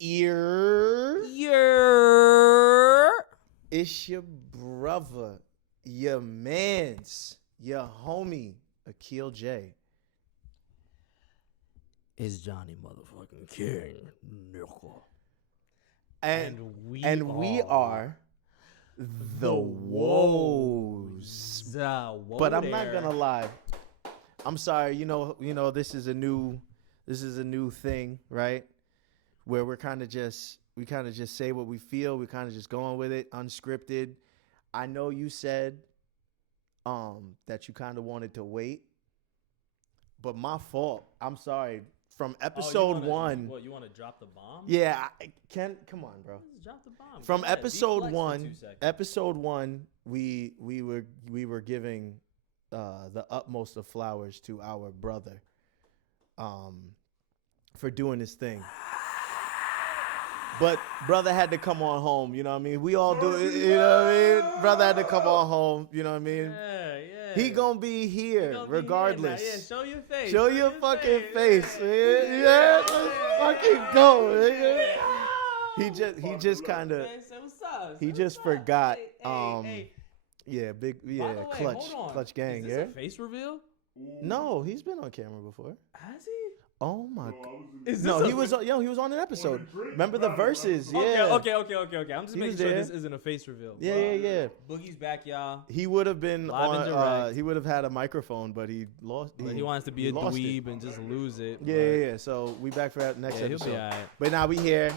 ear. Yeah. It's your brother, your mans, your homie, Akil J. Is Johnny motherfucking King. Nickel. And we are are the Woes. But I'm not gonna lie. I'm sorry. This is a new thing, right? Where we kind of just say what we feel. We kind of just going with it, unscripted. I know you said that you kind of wanted to wait, but my fault. I'm sorry. From episode 1. What, you want to drop the bomb? Yeah, come on, bro. Just drop the bomb. From Go ahead. episode Be flex for 2 seconds. episode 1, we were giving the utmost of flowers to our brother for doing his thing. But brother had to come on home, you know what I mean? We all do it, you know what I mean? Brother had to come on home, you know what I mean? Yeah. He gonna be here regardless. Yeah, show your face. Show your fucking face, man. Yeah, let's fucking go, nigga. He just kind of he just forgot. Yeah, clutch gang. Is this a face reveal? No, he's been on camera before. Has he? Oh my god. He was on an episode. Remember the verses? Yeah. Okay. I'm just making sure this isn't a face reveal. Yeah. Boogie's back, y'all. He would have been Live and direct. he would have had a microphone, but he lost. He wants to be a dweeb and just lose it. Yeah. So we back for that next episode. He'll be all right. But now we here.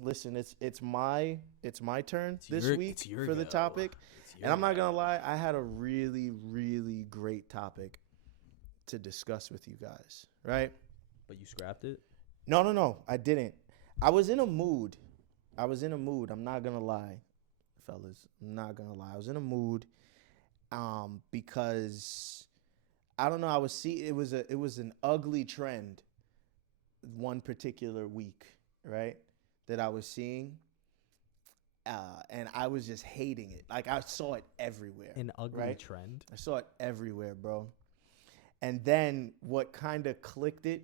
Listen, it's my turn this week for the topic, and I'm not gonna lie, I had a really, really great topic to discuss with you guys, right? But you scrapped it? No, I didn't. I was in a mood. I'm not gonna lie, fellas. I'm not gonna lie. I was in a mood, because I don't know. It was an ugly trend one particular week, right? That I was seeing, and I was just hating it. Like, I saw it everywhere. An ugly trend? I saw it everywhere, bro. And then what kind of clicked it,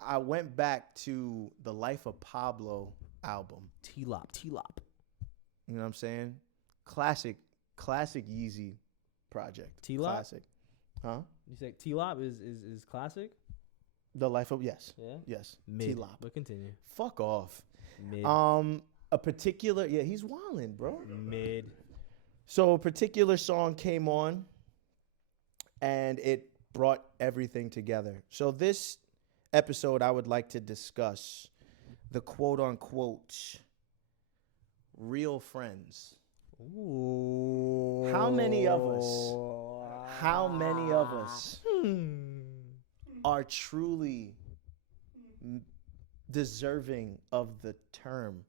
I went back to the Life of Pablo album. T-Lop. You know what I'm saying? Classic Yeezy project. T-Lop? Classic. Huh? You say T-Lop is classic? The Life of, yes. Yeah? Yes. Mid. T-Lop. But continue. Fuck off. Mid. A particular, he's wildin', bro. Mid. So a particular song came on, and it brought everything together. So this episode, I would like to discuss the quote-unquote real friends. Ooh. How many of us are truly deserving of the term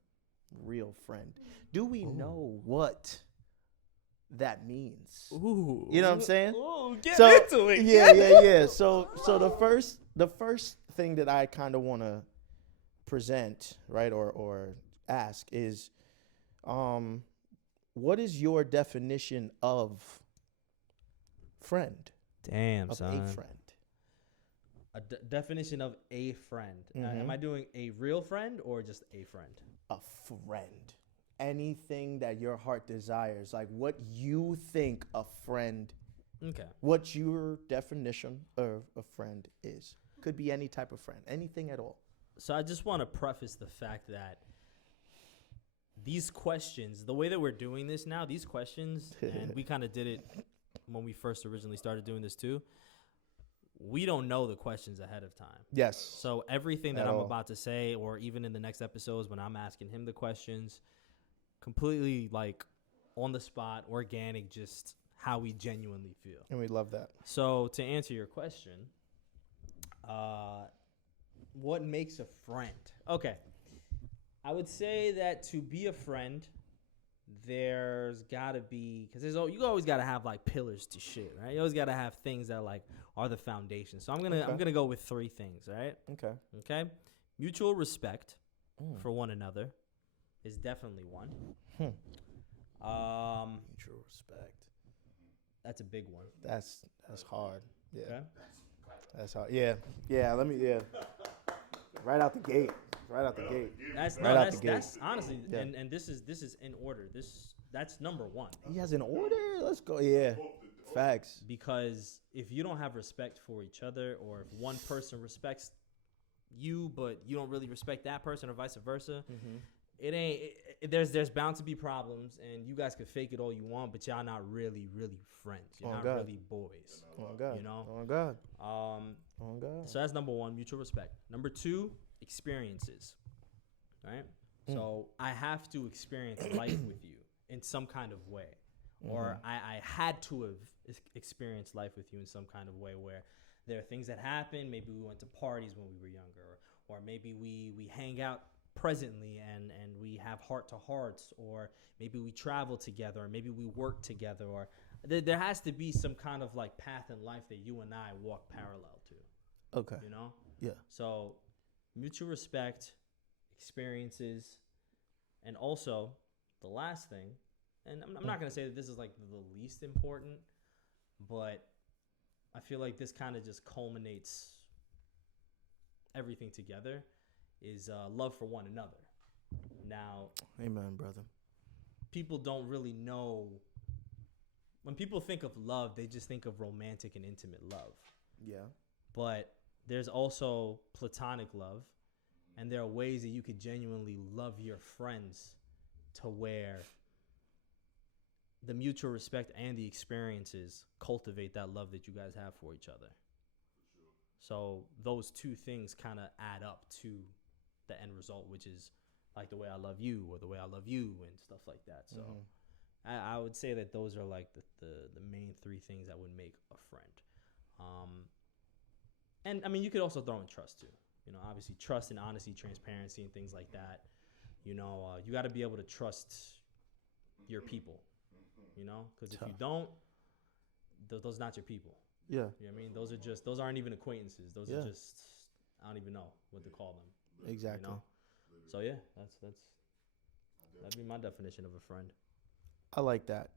real friend? Do we know what that means? Ooh. You know what I'm saying? Ooh, get into it. Yeah. So the first thing that I kind of want to present, right, or ask is, what is your definition of friend? Damn, of son. a friend. A definition of a friend. Am I doing a real friend or just a friend? A friend. Anything that your heart desires, like what you think a friend. Okay. What your definition of a friend is. Could be any type of friend, anything at all. So I just want to preface the fact that these questions, the way that we're doing this now, these questions, and we kind of did it when we first originally started doing this too, we don't know the questions ahead of time. Yes. So everything that I'm about to say, or even in the next episodes when I'm asking him the questions, completely like on the spot, organic, just how we genuinely feel. And we love that. So to answer your question, what makes a friend? Okay. I would say that to be a friend, there's got to be, because you always got to have like pillars to shit, right? You always got to have things that like are the foundation. So I'm gonna go with 3 things, right? Okay. Mutual respect for one another is definitely one. Mutual respect. That's a big one. That's hard. Yeah. Okay. That's hard. Yeah. Let me. Right out the gate. Right out the gate. That's Right no, out the gate. that's honestly, Yeah. and this is in order. That's number one. He has an order. Let's go. Yeah. Facts. Because if you don't have respect for each other, or if one person respects you but you don't really respect that person, or vice versa, it ain't. There's bound to be problems, and you guys could fake it all you want, but y'all not really friends. You're not really boys. Oh God. You know. Oh God. Oh God. So that's number one, mutual respect. Number two, experiences. Right. So I have to experience life with you in some kind of way, or I had to have experienced life with you in some kind of way where there are things that happen. Maybe we went to parties when we were younger, or maybe we hang out presently and we have heart to hearts, or maybe we travel together, or maybe we work together, or there has to be some kind of like path in life that you and I walk parallel to. Okay. You know? Yeah. So mutual respect, experiences, and also the last thing, and I'm not going to say that this is like the least important, but I feel like this kind of just culminates everything together, is love for one another. Now, amen, brother. People don't really know. When people think of love, they just think of romantic and intimate love. Yeah. But there's also platonic love, and there are ways that you could genuinely love your friends to where the mutual respect and the experiences cultivate that love that you guys have for each other. So those two things kind of add up to the end result, which is like the way I love you, or the way I love you, and stuff like that. So I would say that those are like the main three things that would make a friend. And I mean, you could also throw in trust too. You know, obviously trust and honesty, transparency, and things like that. You know, you got to be able to trust your people. You know, because if you don't, those are not your people. Yeah. You know what I mean? Those aren't even acquaintances. Those are just, I don't even know what to call them. Exactly. You know? So yeah, that'd be my definition of a friend. I like that.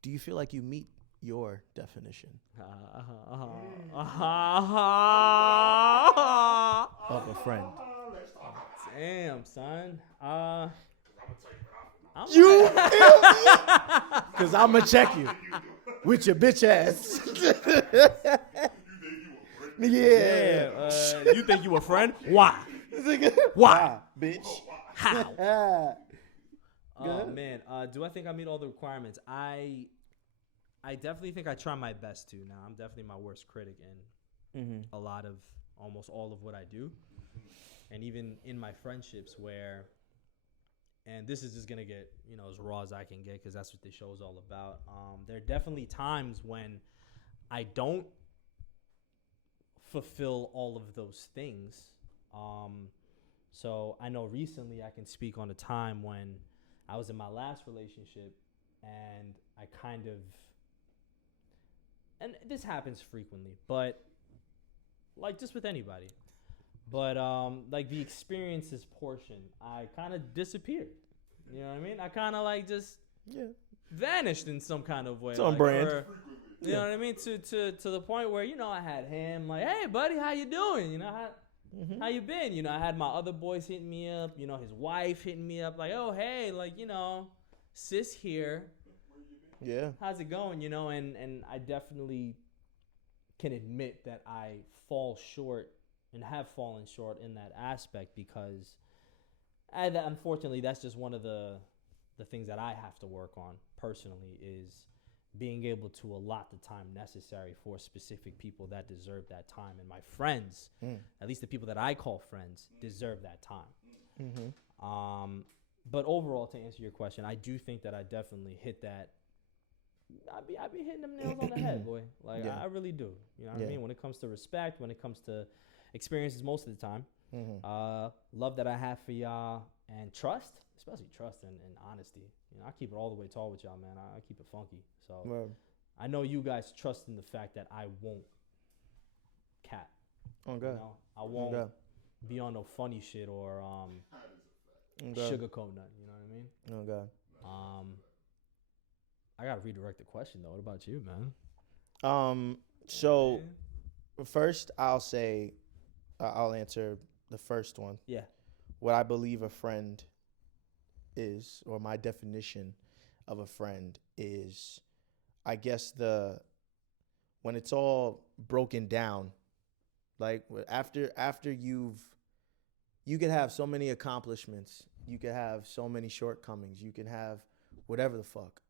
Do you feel like you meet your definition of a friend? Damn, son. You feel me? Because I'm going to check you with your bitch ass. Yeah. You think you a friend? Why? Why, bitch? How? Oh, man. Do I think I meet all the requirements? I definitely think I try my best to. Now, I'm definitely my worst critic in a lot of, almost all of what I do. And even in my friendships where, and this is just going to get, as raw as I can get, because that's what this show is all about. There are definitely times when I don't fulfill all of those things. So I know recently I can speak on a time when I was in my last relationship, and I kind of, and this happens frequently, but like just with anybody, but like the experiences portion, I kind of disappeared. You know what I mean? I kind of like just vanished in some kind of way. It's on brand. You know what I mean? To the point where, I had him like, hey buddy, how you doing? How you been? I had my other boys hitting me up, his wife hitting me up like, oh, hey, like, sis here. Yeah. How's it going? And I definitely can admit that I fall short and have fallen short in that aspect, because unfortunately that's just one of the things that I have to work on personally, is being able to allot the time necessary for specific people that deserve that time. And my friends, at least the people that I call friends, deserve that time. But overall, to answer your question, I do think that I definitely hit that. I be hitting them nails on the head, boy. Like, I really do. You know what I mean? When it comes to respect, when it comes to experiences most of the time, love that I have for y'all, and trust, especially trust and honesty. I keep it all the way tall with y'all, man. I keep it funky. So I know you guys trust in the fact that I won't cap. Oh, God. I won't be on no funny shit or sugarcoat nothing. You know what I mean? Oh, God. I gotta redirect the question though. What about you, man? So first I'll say, I'll answer the first one, Yeah. what I believe a friend is, or my definition of a friend is, I guess when it's all broken down, like after you could have so many accomplishments, you could have so many shortcomings, you can have whatever the fuck,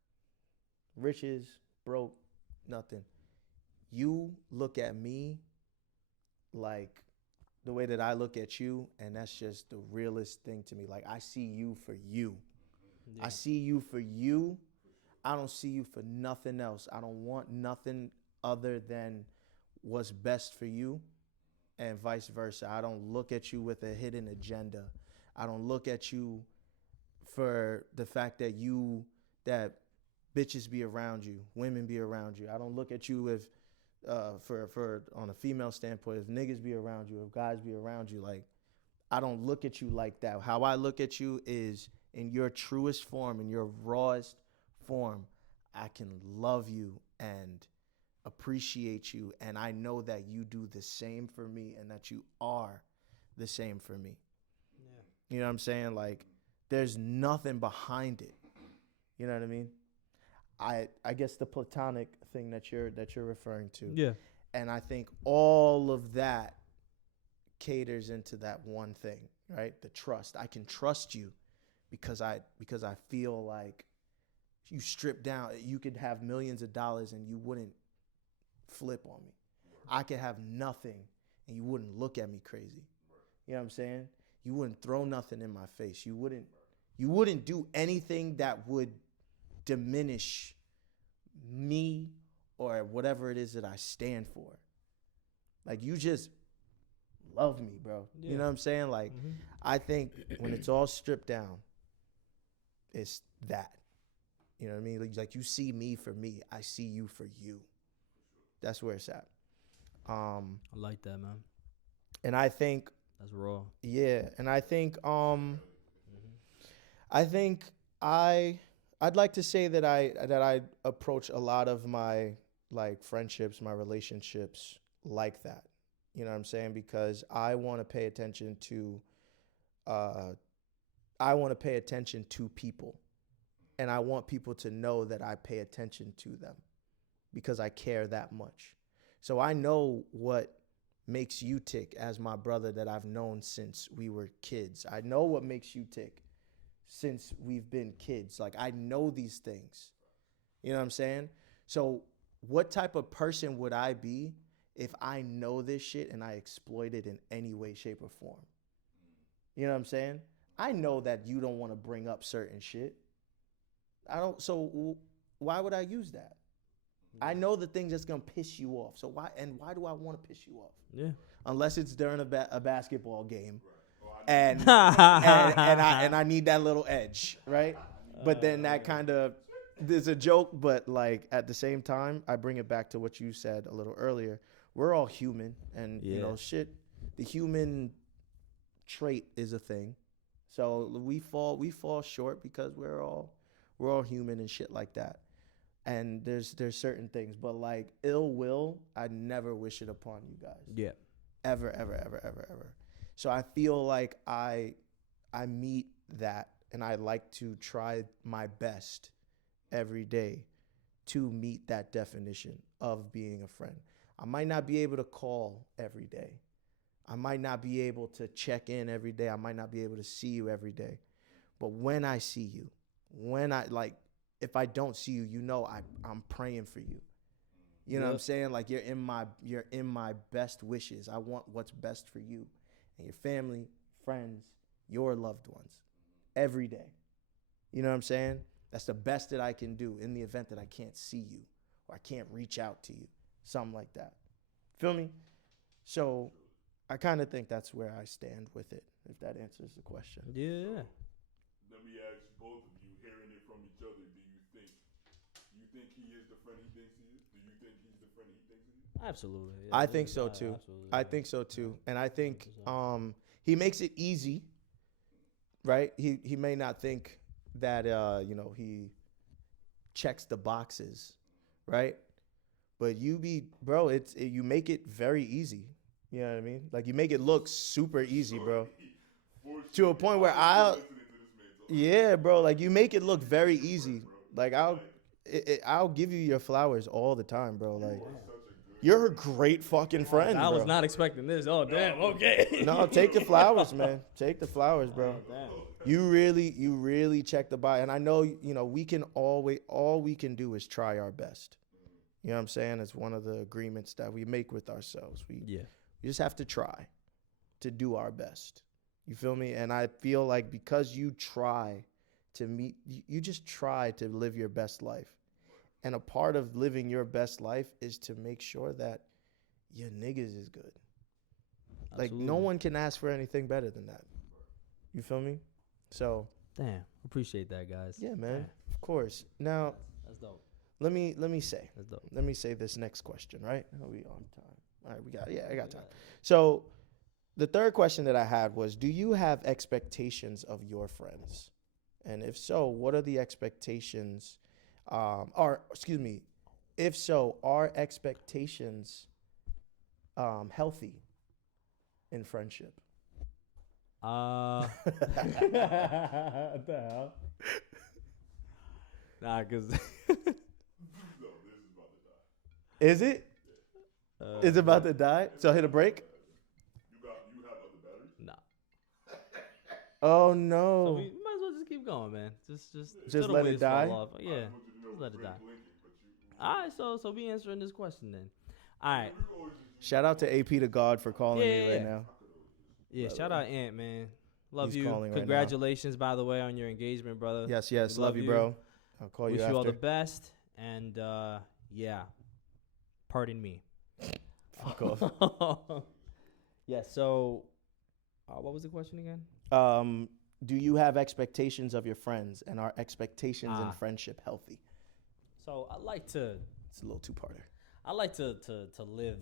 riches, broke, nothing. You look at me like the way that I look at you, and that's just the realest thing to me. Like, I see you for you. Yeah. I see you for you. I don't see you for nothing else. I don't want nothing other than what's best for you, and vice versa. I don't look at you with a hidden agenda. I don't look at you for the fact that bitches be around you, women be around you. I don't look at you with for on a female standpoint, if niggas be around you, if guys be around you, like, I don't look at you like that. How I look at you is in your truest form, in your rawest form. I can love you and appreciate you, and I know that you do the same for me, and that you are the same for me. Yeah. You know what I'm saying? Like, there's nothing behind it. You know what I mean? I guess the platonic thing that you're referring to. Yeah. And I think all of that caters into that one thing, right? The trust. I can trust you because I feel like you strip down, you could have millions of dollars and you wouldn't flip on me. I could have nothing and you wouldn't look at me crazy. You know what I'm saying? You wouldn't throw nothing in my face. You wouldn't do anything that would diminish me or whatever it is that I stand for. Like, you just love me, bro. Yeah. You know what I'm saying? Like, I think when it's all stripped down, it's that. You know what I mean? Like, you see me for me, I see you for you. That's where it's at. I like that, man. And I think That's raw. yeah, and I think I think I'd like to say that I approach a lot of my, like, friendships, my relationships like that. You know what I'm saying? Because I want to pay attention to people, and I want people to know that I pay attention to them because I care that much. So I know what makes you tick as my brother that I've known since we were kids. I know what makes you tick since we've been kids. Like, I know these things. You know what I'm saying? So what type of person would I be if I know this shit and I exploit it in any way, shape, or form? You know what I'm saying? I know that you don't want to bring up certain shit. So why would I use that? I know the things that's going to piss you off. So why do I want to piss you off? Yeah. Unless it's during a basketball game. And I need that little edge, right? But then that kind of, there's a joke, but, like, at the same time, I bring it back to what you said a little earlier. We're all human, and you know, the human trait is a thing. So we fall short because we're all human and shit like that. And there's certain things, but, like, ill will, I never wish it upon you guys. Yeah. Ever, ever, ever, ever, ever. So I feel like I meet that, and I like to try my best every day to meet that definition of being a friend. I might not be able to call every day. I might not be able to check in every day. I might not be able to see you every day. But when I see you, if I don't see you, you know I'm praying for you. You know what I'm saying? Like, you're in my best wishes. I want what's best for you and your family, friends, your loved ones every day. You know what I'm saying? That's the best that I can do in the event that I can't see you or I can't reach out to you. Something like that. Feel me? So I kind of think that's where I stand with it, if that answers the question. Yeah. Let me ask both of you, hearing it from each other, do you think he is the friend he thinks he is? Do you think he's the friend he thinks he is? Absolutely. Yeah, I think so too. Absolutely. I think so too. And I think he makes it easy, right? He may not think that he checks the boxes, right? But you make it very easy. You know what I mean? Like you make it look super easy, bro. For To sure. a point where I'll be listening to this man talk. yeah, bro. Like you make it look very easy. Like I'll give you your flowers all the time, bro. Like You are such a good you're a great fucking friend, I was bro. not expecting this. Oh damn. Okay. No, take the flowers, man. Take the flowers, bro. Damn. You really check the body, and I know we can always all we can do is try our best. You know what I'm saying? It's one of the agreements that we make with ourselves. We just have to try to do our best. You feel me? And I feel like because you try to meet, you just try to live your best life. And a part of living your best life is to make sure that your niggas is good. Like no one can ask for anything better than that. You feel me? So Damn. Appreciate that, guys. yeah, man. Damn. Of course. Now That's dope. let me say. That's dope. Let me say this next question, right? Are we on time? All right, I got time. So the third question that I had was, do you have expectations of your friends? And if so, what are the expectations? If so, are expectations healthy in friendship? What the hell? Nah, cause No, this is about to die. Is it? Is it about to die? So hit a break? You have other batteries? nah. Oh So no. we might as well just keep going, man. Just Just the let it wheels fall die? off. Yeah. I just want you to know Just let it's it red die. blinking, but you All right. So we answering this question then. All right. we could always just Shout out to AP to God for calling me right Yeah. now. Yeah. Shout out Ant, man. Love He's you. calling right now. Congratulations, by the way, on your engagement, brother. Yes. We Love you, bro. I'll call Wish you you after. all the best. And yeah. Pardon me. Fuck off. Yeah. So, what was the question again? Do you have expectations of your friends, and are expectations in Ah. friendship healthy? So I like to It's a little two-parter. live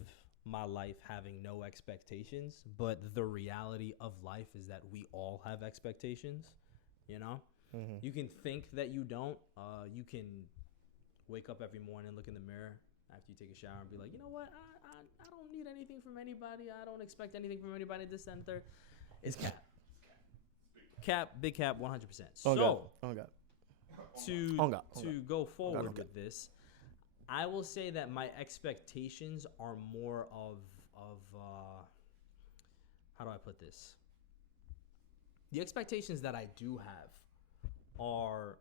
my life having no expectations, but the reality of life is that we all have expectations. You know, Mm-hmm. you can think that you don't. You can wake up every morning, look in the mirror after you take a shower, and be like, you know what? I don't need anything from anybody. I don't expect anything from anybody. This and third. It's cap. Big cap, 100%. Oh So God. Oh God. to Oh God. to go forward okay. with this, I will say that my expectations are more of how do I put this? The expectations that I do have are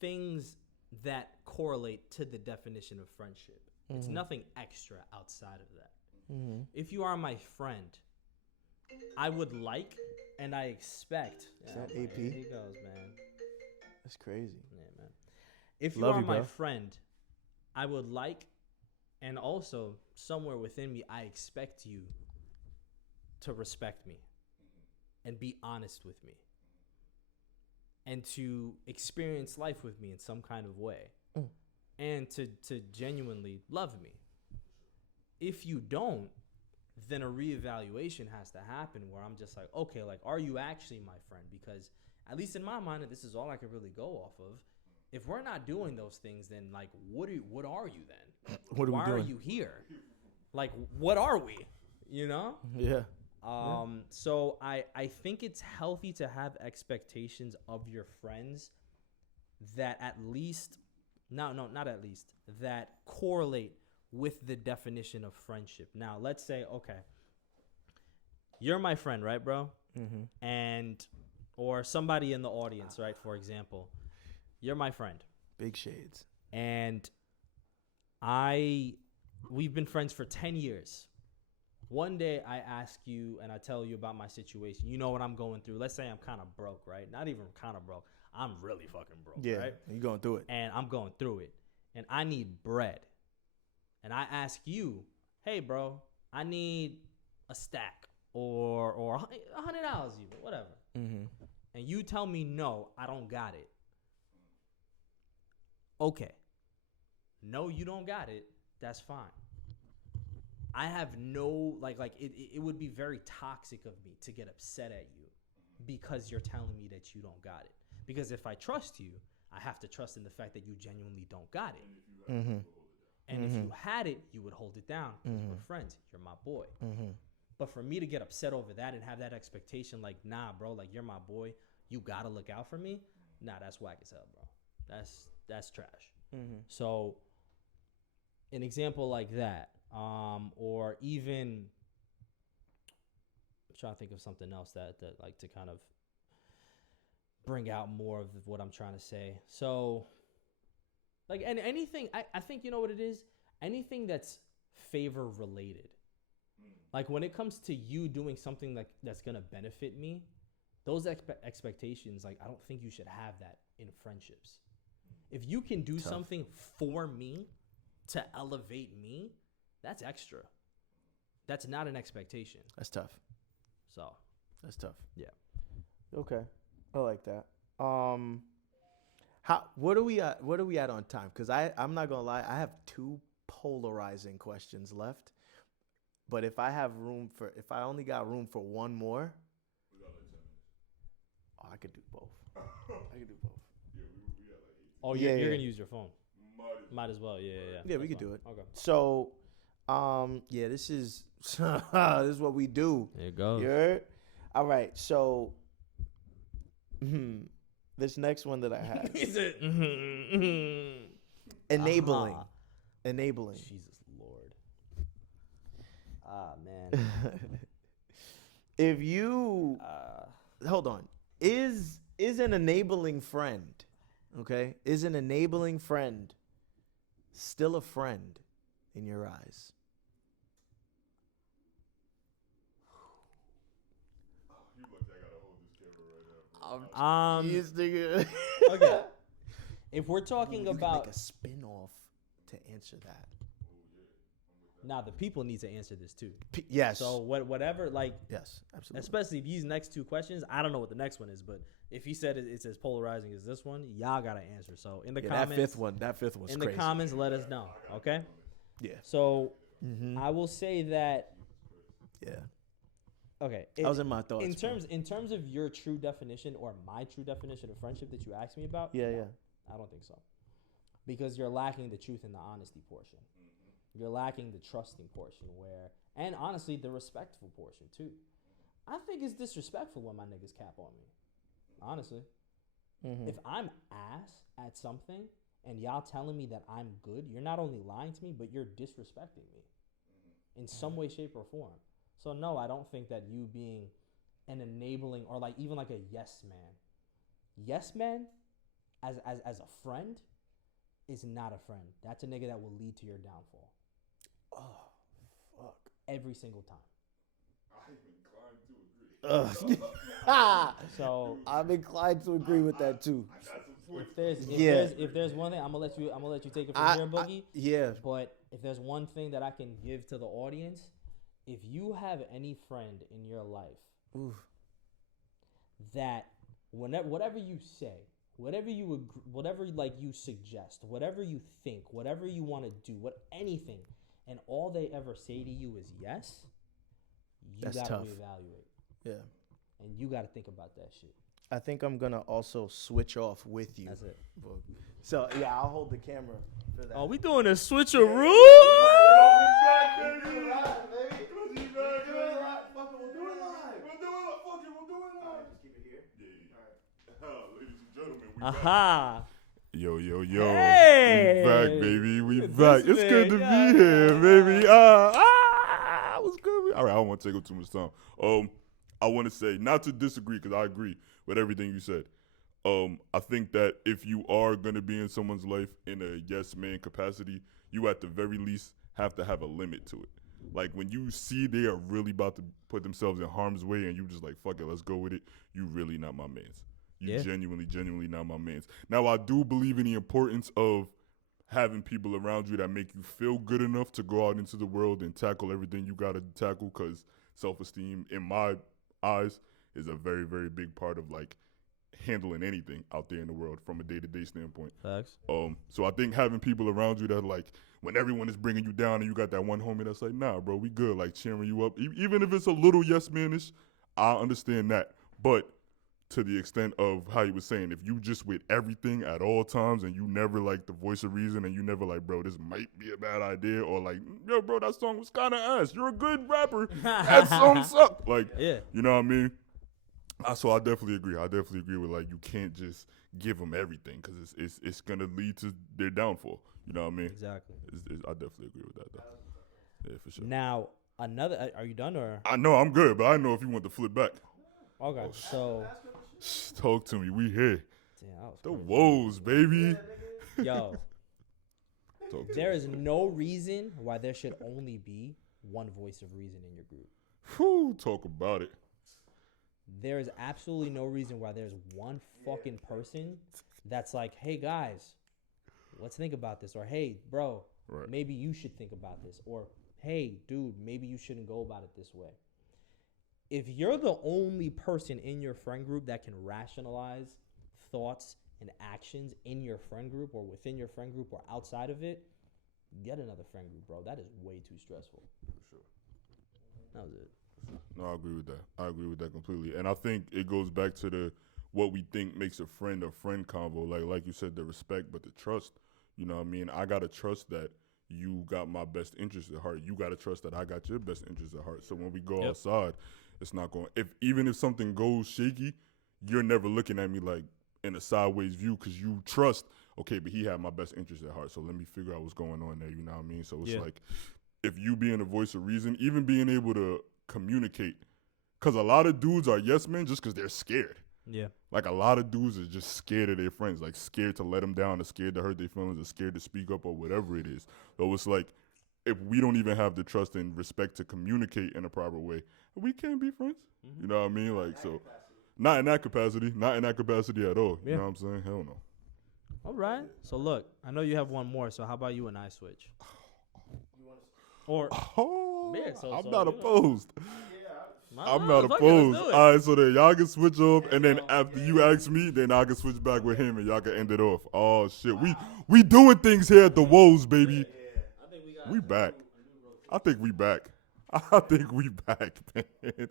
things that correlate to the definition of friendship. It's nothing extra outside of that. Mm-hmm. If you are my friend, I would like and I expect. Is that man, AP? Here he goes, man. That's crazy. Yeah, man. If you Love are you, my bro. friend, I would like, and also somewhere within me, I expect you to respect me and be honest with me and to experience life with me in some kind of way and to genuinely love me. If you don't, then a reevaluation has to happen where I'm just like, okay, like, are you actually my friend? Because at least in my mind, and this is all I can really go off of, if we're not doing those things, then like, what are you then? What are we Why doing? are you here? Like, what are we? You know? Yeah. So I think it's healthy to have expectations of your friends that at least, not at least, that correlate with the definition of friendship. Now, let's say, okay, you're my friend, right, bro? Mm-hmm. And, or somebody in the audience, right, for example, you're my friend. Big shades. And we've been friends for 10 years. One day I ask you and I tell you about my situation. You know what I'm going through. Let's say I'm kind of broke, right? Not even kind of broke. I'm really fucking broke, Yeah. right? You going through it. And I'm going through it. And I need bread. And I ask you, hey, bro, I need a stack or $100 even, whatever. Mm-hmm. And you tell me, no, I don't got it. Okay. No, you don't got it. That's fine. I have no, it would be very toxic of me to get upset at you because you're telling me that you don't got it. Because if I trust you, I have to trust in the fact that you genuinely don't got it. Mm-hmm. And if you had it, you would hold it down. 'Cause we're friends. You're my boy. But for me to get upset over that and have that expectation, like, nah, bro, like, you're my boy, you gotta look out for me. Nah, that's whack as hell, bro. That's trash. So, an example like that, or even, I'm trying to think of something else that like to kind of bring out more of what I'm trying to say. So, like, and anything, I think, you know what it is? Anything that's favor related. Like, when it comes to you doing something that's going to benefit me, those expectations, like, I don't think you should have that in friendships. If you can do something for me to elevate me, that's extra. That's not an expectation. That's tough. So, That's tough. yeah. Okay, I like that. What are we at on time? Because I'm not gonna lie, I have 2 polarizing questions left. But if I only got room for one more, We got like 10 minutes. I could do both. I could do both. Yeah, we got like 8. Oh, Yeah, you're yeah. going to use your phone. Might Might as well. Yeah. Yeah, we That's could do fine. it. Okay. So, yeah, this is this is what we do. There it goes. You heard? All right, so this next one that I have, Is it? enabling, Uh-huh. enabling. Jesus Lord. Ah, man. If you hold on, is an enabling friend, okay? Is an enabling friend still a friend in your eyes? You look like I gotta hold this camera right now, bro. Yes, nigga. Okay. If we're talking You could about, make a spin-off to answer that. the people need to answer this too. Yes. So whatever, like, Yes, absolutely. especially if these next 2 questions, I don't know what the next one is, but if he said it's as polarizing as this one, y'all gotta answer. So in the comments, that fifth one's in crazy. the comments, let us know. Okay. Yeah. So Mm-hmm. I will say that. Yeah. Okay. I was in my thoughts. in bro. terms of your true definition or my true definition of friendship that you asked me about. Yeah, no, yeah. I don't think so. Because you're lacking the truth and the honesty portion. You're lacking the trusting portion and honestly, the respectful portion too. I think it's disrespectful when my niggas cap on me. Honestly. Mm-hmm. If I'm ass at something and y'all telling me that I'm good, you're not only lying to me, but you're disrespecting me in some way, shape, or form. So no, I don't think that you being an enabling or like even like a yes man as a friend is not a friend. That's a nigga that will lead to your downfall. Oh, fuck. Every single time. I'm inclined to agree. So I'm inclined to agree with that too. I got some points. if there's one thing, I'm gonna let you take it from here, Boogie. Yeah. But if there's one thing that I can give to the audience, if you have any friend in your life Oof. that whatever you say, whatever you agree, whatever like you suggest, whatever you think, whatever you want to do, anything, and all they ever say to you is yes, you That's gotta tough. reevaluate. Yeah. And you gotta think about that shit. I think I'm gonna also switch off with you. That's it. So yeah, I'll hold the camera for that. Oh, we doing a switcheroo? Ladies and gentlemen, we Aha. Yo. Hey. We back, baby. We Look at back. this It's good to man. be here, Yeah. baby. What's good? All right, I don't want to take up too much time. I want to say, not to disagree, because I agree with everything you said. I think that if you are going to be in someone's life in a yes man capacity, you at the very least have to have a limit to it. Like when you see they are really about to put themselves in harm's way and you just like, fuck it, let's go with it. You really not my mans. You Yeah. genuinely not my mans. Now, I do believe in the importance of having people around you that make you feel good enough to go out into the world and tackle everything you got to tackle, because self-esteem, in my eyes, is a very, very big part of like handling anything out there in the world from a day-to-day standpoint. Facts. So I think having people around you that like, when everyone is bringing you down and you got that one homie that's like, nah, bro, we good, like cheering you up, even if it's a little yes manish, I understand that. But to the extent of how he was saying, if you just with everything at all times and you never like the voice of reason and you never like, bro, this might be a bad idea, or like, yo, bro, that song was kind of ass. You're a good rapper. That song sucked. Like, Yeah. you know what I mean? So I definitely agree. I definitely agree with like you can't just give them everything because it's gonna lead to their downfall. You know what I mean? Exactly. I definitely agree with that though. Yeah, for sure. Now another. Are you done or? I know I'm good, but I know if you want to flip back. Okay. So. Talk to me. We here. Damn, that was The crazy. woes, baby. Yo, Talk to there me. is no reason why there should only be one voice of reason in your group. Whew, talk about it. There is absolutely no reason why there's one fucking person that's like, hey guys, let's think about this. Or hey, bro, Right. maybe you should think about this. Or hey, dude, maybe you shouldn't go about it this way. If you're the only person in your friend group that can rationalize thoughts and actions in your friend group or within your friend group or outside of it, get another friend group, bro. That is way too stressful. For sure. That was it. No, I agree with that. I agree with that completely. And I think it goes back to the what we think makes a friend convo. Like you said, the respect, but the trust. You know what I mean? I gotta trust that you got my best interest at heart. You gotta trust that I got your best interest at heart. So when we go outside, it's not going. Even if something goes shaky, you're never looking at me like in a sideways view because you trust. Okay, but he had my best interest at heart. So let me figure out what's going on there. You know what I mean? So it's like if you being a voice of reason, even being able to communicate, because a lot of dudes are yes men just because they're scared. Yeah. Like a lot of dudes are just scared of their friends, like scared to let them down, or scared to hurt their feelings, or scared to speak up, or whatever it is. So it's like if we don't even have the trust and respect to communicate in a proper way, we can't be friends. You know what I mean? Like so, not in that capacity at all. You know what I'm saying? Hell no. All right. So look, I know you have one more. So how about you and I switch? Or I'm not opposed. I'm not fuck it, let's opposed. do it. All right, so then y'all can switch off, and then after you ask me, then I can switch back with him, and y'all can end it off. Oh shit, we doing things here at the Woes, baby. We back. I think we back. I think we back, man.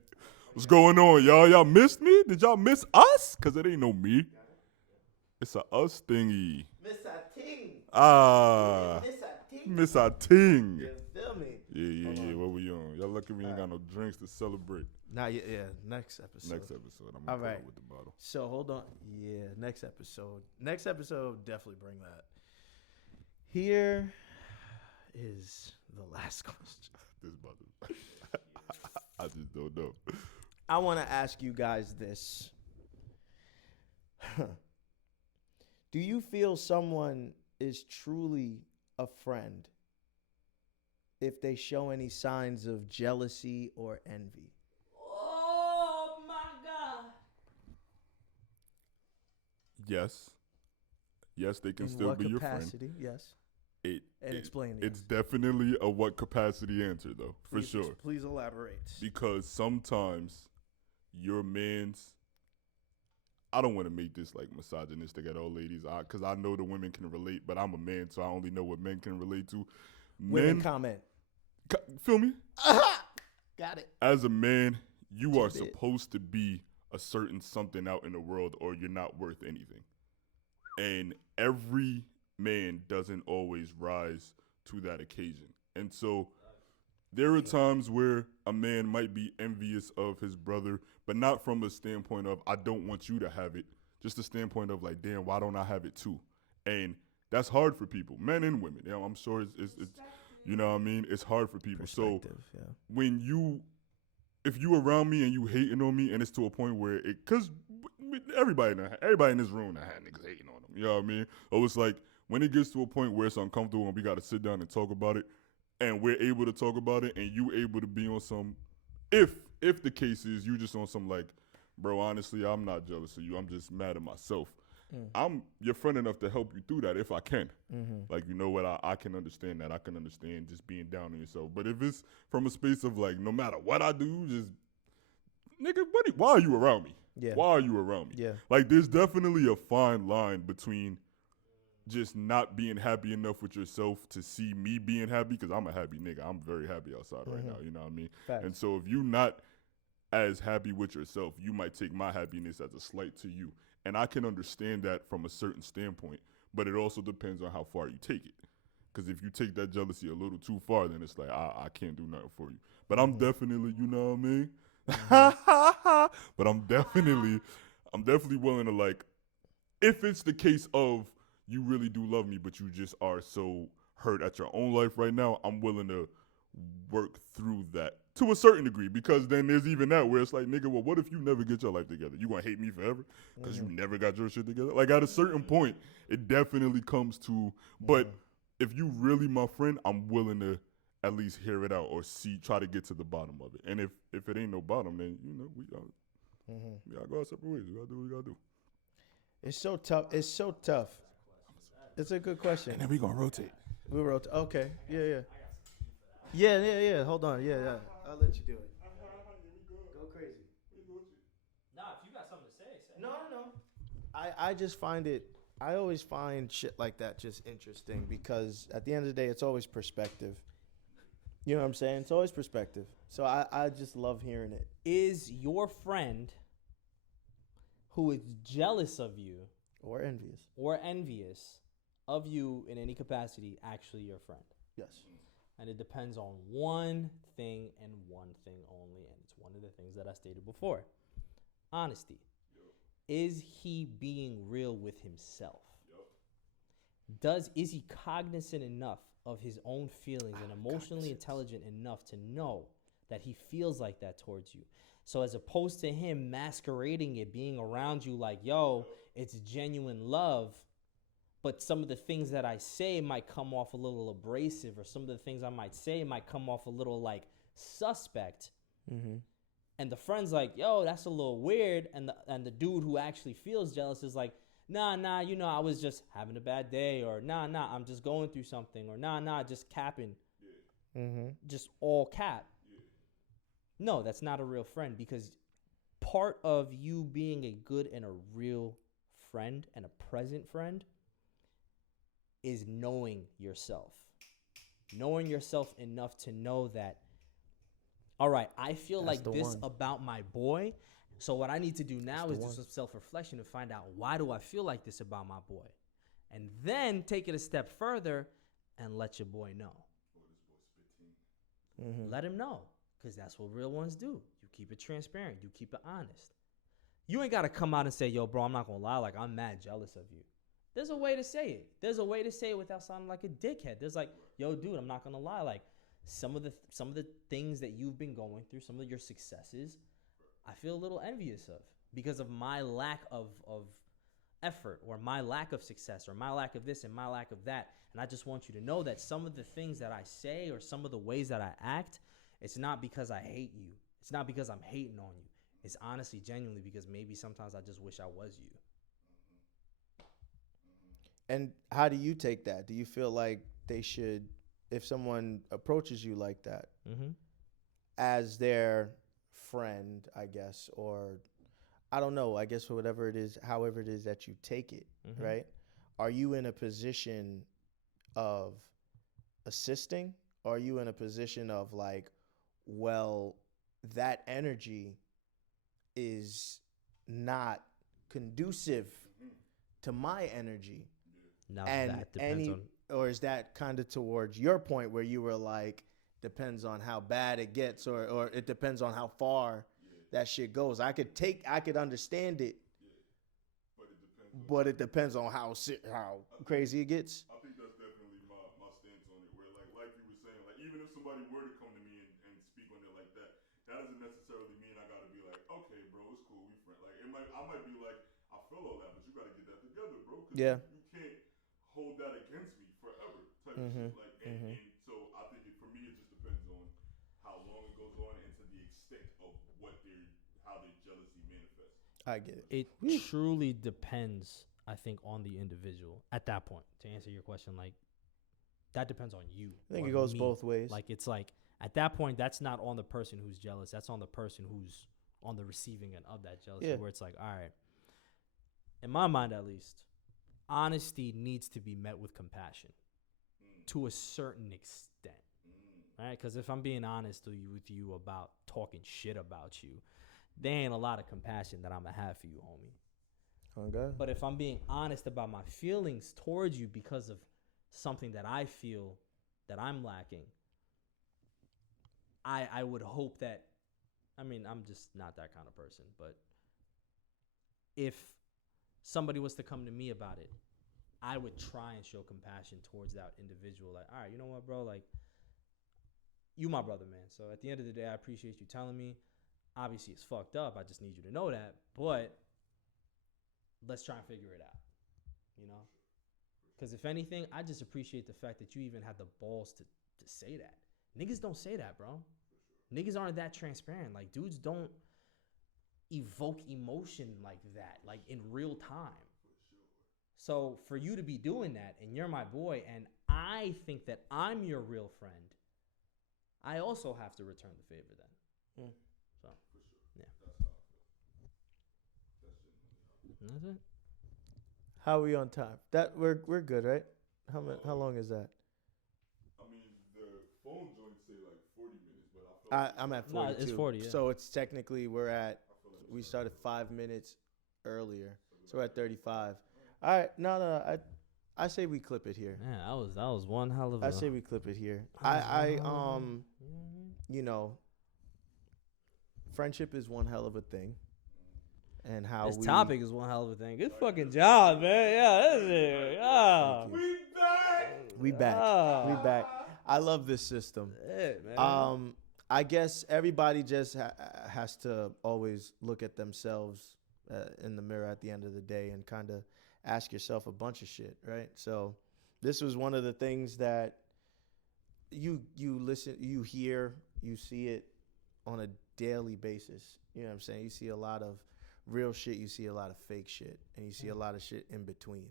What's going on, y'all? Y'all missed me? Did y'all miss us? Cause it ain't no me. It's a us thingy. Miss a ting. Miss our ting. You feel me? Yeah. What we on? Y'all lucky we ain't got no drinks to celebrate. Not yet. Yeah. Next episode. I'm gonna All pull right. up with the bottle. So hold on. Yeah. Next episode. Definitely bring that. Here is the last question. This bottle. I just don't know. I want to ask you guys this. Do you feel someone is truly a friend if they show any signs of jealousy or envy? Oh my God. Yes, they can In still what be your friend. capacity? Yes. And Explain it. It's definitely a what capacity answer though, for sure. Please elaborate. Because sometimes your man's, I don't want to make this like misogynistic at all, ladies, because I know the women can relate, but I'm a man, so I only know what men can relate to. Women comment. Feel me? Got it. As a man, you are supposed to be a certain something out in the world, or you're not worth anything. And every man doesn't always rise to that occasion. And so there are times where a man might be envious of his brother, but not from a standpoint of, I don't want you to have it. Just a standpoint of like, damn, why don't I have it too? And that's hard for people, men and women. You know, I'm sure it's you know what I mean? It's hard for people. So when if you around me and you hating on me, and it's to a point where because everybody in this room that had niggas hating on them, you know what I mean? So it's like when it gets to a point where it's uncomfortable and we got to sit down and talk about it, and we're able to talk about it, and you able to be on some, if the case is you just on some like, bro, honestly, I'm not jealous of you. I'm just mad at myself. I'm your friend enough to help you through that if I can. Like, you know what, I can understand that. I can understand just being down on yourself. But if it's from a space of like, no matter what I do, just, nigga, why are you around me? Yeah. Why are you around me? Yeah. Like, there's definitely a fine line between just not being happy enough with yourself to see me being happy, because I'm a happy nigga. I'm very happy outside right now, you know what I mean? Facts. And so if you not as happy with yourself, you might take my happiness as a slight to you. And I can understand that from a certain standpoint, but it also depends on how far you take it. Because if you take that jealousy a little too far, then it's like, I can't do nothing for you. But I'm definitely, you know what I mean? But I'm definitely willing to, like, if it's the case of you really do love me, but you just are so hurt at your own life right now, I'm willing to work through that to a certain degree, because then there's even that where it's like, nigga, well, what if you never get your life together? You gonna hate me forever because you never got your shit together? Like, at a certain point, it definitely comes to, but if you really my friend, I'm willing to at least hear it out or try to get to the bottom of it. And if it ain't no bottom, then, you know, we gotta go our separate ways. We gotta do what we gotta do. It's so tough. It's so tough. It's a good question. And then we gonna rotate. We wrote. Okay. Yeah. Hold on. Yeah. I'll let you do it. Go crazy. Nah, if you got something to say. No. I just find it. I always find shit like that just interesting, because at the end of the day, it's always perspective. You know what I'm saying? It's always perspective. So I just love hearing it. Is your friend who is jealous of you Or envious of you in any capacity actually your friend? Yes. And it depends on one thing and one thing only, and it's one of the things that I stated before. Honesty. Is he being real with himself? Is he cognizant enough of his own feelings and emotionally intelligent enough to know that he feels like that towards you? So as opposed to him masquerading it, being around you like, yo, it's genuine love, but some of the things that I say might come off a little abrasive, or some of the things I might say might come off a little like suspect. Mm-hmm. And the friend's like, yo, that's a little weird. And the dude who actually feels jealous is like, nah, you know, I was just having a bad day, or nah, I'm just going through something, or nah, just capping. Just all cap. No, that's not a real friend, because part of you being a good and a real friend and a present friend is knowing yourself. Knowing yourself enough to know that, all right, I feel That's like this one. about my boy. So what I need to do now is do some self-reflection and find out, why do I feel like this about my boy? And then take it a step further and let your boy know. Let him know, because that's what real ones do. You keep it transparent. You keep it honest. You ain't got to come out and say, yo, bro, I'm not going to lie, like, I'm mad jealous of you. There's a way to say it. There's a way to say it without sounding like a dickhead. There's like, yo, dude, I'm not going to lie, like, some of the things that you've been going through, some of your successes, I feel a little envious of, because of my lack of effort, or my lack of success, or my lack of this and my lack of that. And I just want you to know that some of the things that I say, or some of the ways that I act, it's not because I hate you. It's not because I'm hating on you. It's honestly, genuinely, because maybe sometimes I just wish I was you. And how do you take that? Do you feel like they should, if someone approaches you like that, as their friend, I guess, or I don't know, I guess for whatever it is, however it is that you take it, right? Are you in a position of assisting? Or are you in a position of like, well, that energy is not conducive to my energy? Now And that depends on. or is that kind of towards your point where you were like, depends on how bad it gets, or it depends on how far that shit goes. I could understand it, but it depends on how crazy it gets. I think that's definitely my stance on it. Where like you were saying, like, even if somebody were to come to me and speak on it like that doesn't necessarily mean I gotta be like, okay, bro, it's cool, we friends. Like, I might be like, I feel all that, but you gotta get that together, bro. Because you can't hold that against me forever, type of shit. Like, and so I think for me, it just depends on how long it goes on and to the extent of how their jealousy manifests. I get it. It truly depends, I think, on the individual at that point. To answer your question, like, that depends on you. I think it goes both ways. Like, it's like, at that point, that's not on the person who's jealous. That's on the person who's on the receiving end of that jealousy, where it's like, all right, in my mind at least, honesty needs to be met with compassion to a certain extent, right? Because if I'm being honest with you about talking shit about you, there ain't a lot of compassion that I'm gonna have for you, homie. Oh God. But if I'm being honest about my feelings towards you because of something that I feel that I'm lacking, I would hope that, I mean, I'm just not that kind of person, but if somebody was to come to me about it, I would try and show compassion towards that individual. Like, all right, you know what, bro? Like, you my brother, man. So at the end of the day, I appreciate you telling me. Obviously, it's fucked up. I just need you to know that. But let's try and figure it out, you know? Because if anything, I just appreciate the fact that you even had the balls to say that. Niggas don't say that, bro. Niggas aren't that transparent. Like, dudes don't evoke emotion like that, like in real time. So for you to be doing that, and you're my boy, and I think that I'm your real friend, I also have to return the favor then. So, yeah. That's it. How are we on time? That we're good, right? How long is that? I mean, the phone joints say like 40 minutes, but I feel I'm at No, 42. it's 40, yeah. So it's technically we started 5 minutes earlier, so we're at 35. All right, no. I say we clip it here. Yeah, that was one hell of a. I say we clip it here. Mhm. You know, friendship is one hell of a thing, and how This topic is one hell of a thing. Good fucking job, man. Yeah, that's it. Yeah. We back. We back. I love this system. It, man. I guess everybody just has to always look at themselves in the mirror at the end of the day and kind of ask yourself a bunch of shit, right? So this was one of the things that you listen, you hear, you see it on a daily basis. You know what I'm saying? You see a lot of real shit, you see a lot of fake shit, and you see a lot of shit in between.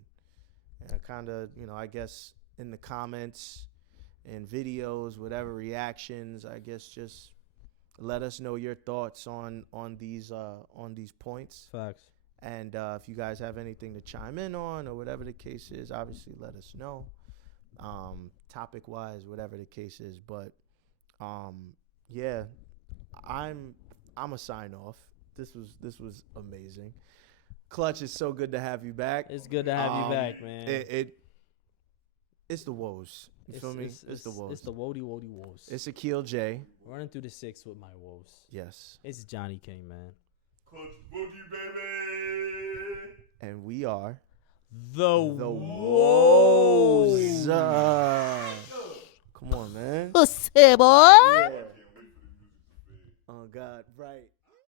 And kind of, I guess in the comments and videos, whatever reactions, I guess just let us know your thoughts on these points. Facts. And if you guys have anything to chime in on or whatever the case is, obviously let us know. Topic wise, whatever the case is. But yeah, I'm a sign off. This was amazing. Clutch, it's so good to have you back. It's good to have you back, man. It's the woes. You feel me? It's the woes. It's the woody woes. It's Akil J. Running through the 6 with my woes. Yes. It's Johnny King, man. Clutch Boogie, baby. And we are The Woes. Woes. Come on, man. Pussy boy. Yeah. Oh God, right.